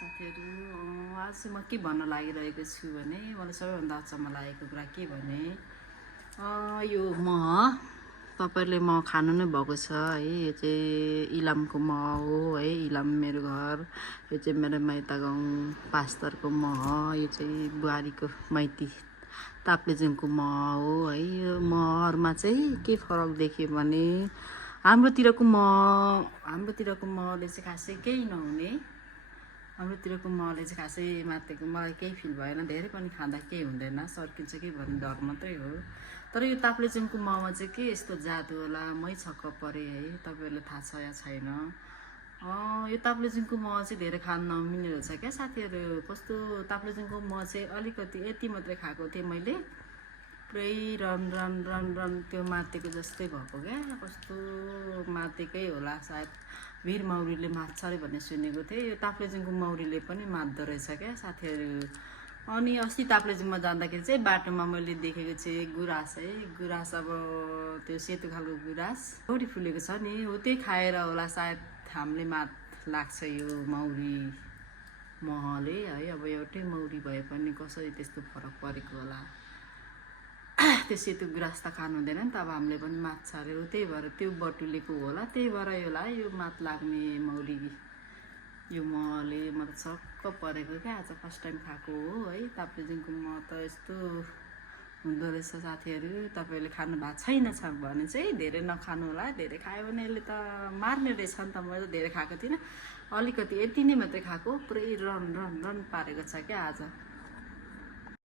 साथीहरु आज चाहिँ म के भन्न लागिरहेको छु भने मलाई सबैभन्दा अचम्म लागेको कुरा के भने यो तपाईहरुले म खानु नै भएको छ है। यो चाहिँ इलामको हो है। इलाम मेरो घर, यो चाहिँ मेरो माइत गाउँ पास्तरको हो। यो चाहिँ बुहारीको माइती ताप्लेजुङको हो है। यो महरमा चाहिँ के फरक देख्यो भने हाम्रोतिरको महले चाहिँ खासै केही नहुने, हाम्रोतिरको महले चाहिँ खासै मातेको मलाई केही फिल भएन। धेरै पनि खाँदा केही हुँदैन, सर्किन्छ कि भन्ने डर मात्रै हो। तर यो ताप्लेजुङको महमा चाहिँ के यस्तो जादु होला, मै छक्क परे है। तपाईहरुलाई थाहा छ या छैन? यो ताप्लेजुङको मह चाहिँ धेरै खान नमिल्ने रहेछ क्या साथीहरु। कस्तो ताप्लेजुङको मह चाहिँ अलिकति यति मात्रै खाएको थिएँ मैले, पुरै रन त्यो मातेको जस्तै भएको क्या। कस्तो मातेकै होला सायद, वीर मौरीले मात्छ अरे भन्ने सुनेको थिएँ। यो ताप्लेजुङको मौरीले पनि मात्दो रहेछ क्या साथीहरु। अनि अस्ति ताप्लेजुङमा जाँदाखेरि चाहिँ बाटोमा मैले देखेको चाहिँ गुराँस है। गुराँस अब त्यो सेतो खालको गुराँस मौरी फुलेको छ नि, हो त्यही खाएर होला सायद हामीले मात लाग्छ यो मौरी महले है। अब एउटै मौरी भए पनि कसरी त्यस्तो फरक परेको होला। त्यो सेतो गुराँस त खानु हुँदैन नि त, अब हामीले पनि मात्छ अरे, हो त्यही भएर त्यो बटुलेको होला। त्यही भएर यो मात लाग्ने मौरी यो महले मलाई छक्क परेको क्या। आज फर्स्ट टाइम खाएको हो है। ताप्लेजुङको मह त यस्तो हुँदो रहेछ साथीहरु। तपाईहरुले खानु भएको छैन भने चाहिँ धेरै नखानु होला। धेरै खायो भने यसले त मार्ने रहेछ नि त। मैले त धेरै खाएको थिइनँ, अलिकति यति नै मात्रै खाएको, पुरै रन पारेको छ क्या आज।